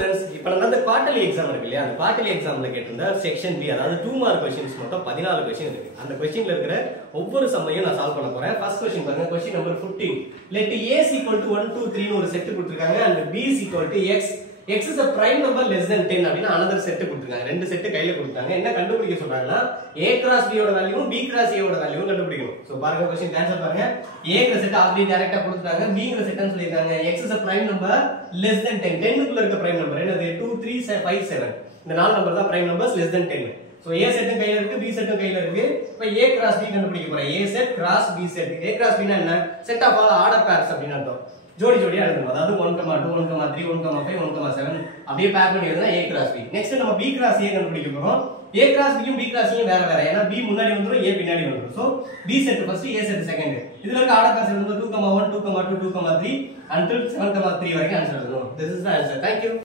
friends, இப்போ நம்ம quarterly exam இருக்கு இல்லையா, அந்த குவார்ட்டர்லி எக்ஸாம்ல கேட்டிருந்த செக்ஷன் பி, அதாவது 2 மார்க் क्वेश्चंस மொத்தம் 14 क्वेश्चन இருக்கு. அந்த क्वेश्चनல இருக்கிற ஒவ்வொரு சம்மையும் நான் சால்வ் பண்ண போறேன். ஃபர்ஸ்ட் क्वेश्चन பாருங்க, question number 15. let a is equal to 1 2 3 னு ஒரு செட் கொடுத்திருக்காங்க and b is equal to x. x is a prime number less than 10 அப்படினா another செட் கொடுத்திருக்காங்க. ரெண்டு செட் கையில கொடுத்தாங்க. என்ன கண்டுபிடிக்க சொல்றாங்கன்னா a cross b ஓட வேல்யூவும் b cross a ஓட வேல்யூவும் கண்டுபிடிக்கணும். சோ பாருங்க क्वेश्चन ஆன்சர் பாருங்க. a ங்கற செட் ஆல்ரெடி டைரக்ட்டா கொடுத்தாங்க, b ங்கற செட்னு சொல்லிருக்காங்க. x is a prime number less than 10. 10 க்குள்ள இருக்க prime number என்னது? 2 3 5 7. இந்த நாலு நம்பர் தான் prime numbers less than 10. So a செட்டும் கையில இருக்கு, b செட்டும் கையில இருக்கு. இப்போ a cross b கண்டுபிடிக்க போறேன். a set cross b set. a cross b னா என்ன? Set of all order pairs அப்படினு அர்த்தம். ஜோடி ஜோடியா எழுதணும். அதாவது 1 2 1 3 1 5 1 7 அப்படியே பேக் பண்ணி எழுதுனா a cross b. நெக்ஸ்ட் நம்ம b cross a கண்டுபிடிக்க போறோம். a cross b யும் b cross a யும் வேற வேற. ஏனா b முன்னாடி வந்துரும், a பின்னாடி வந்துரும். So b set first, a set second. இதுல இருக்க ஆர்டர் பேர்ஸ் வந்து 2 1 2 2 3 until 7 3 வரைக்கும் ஆன்சர் எழுதணும். This is the answer. Thank you.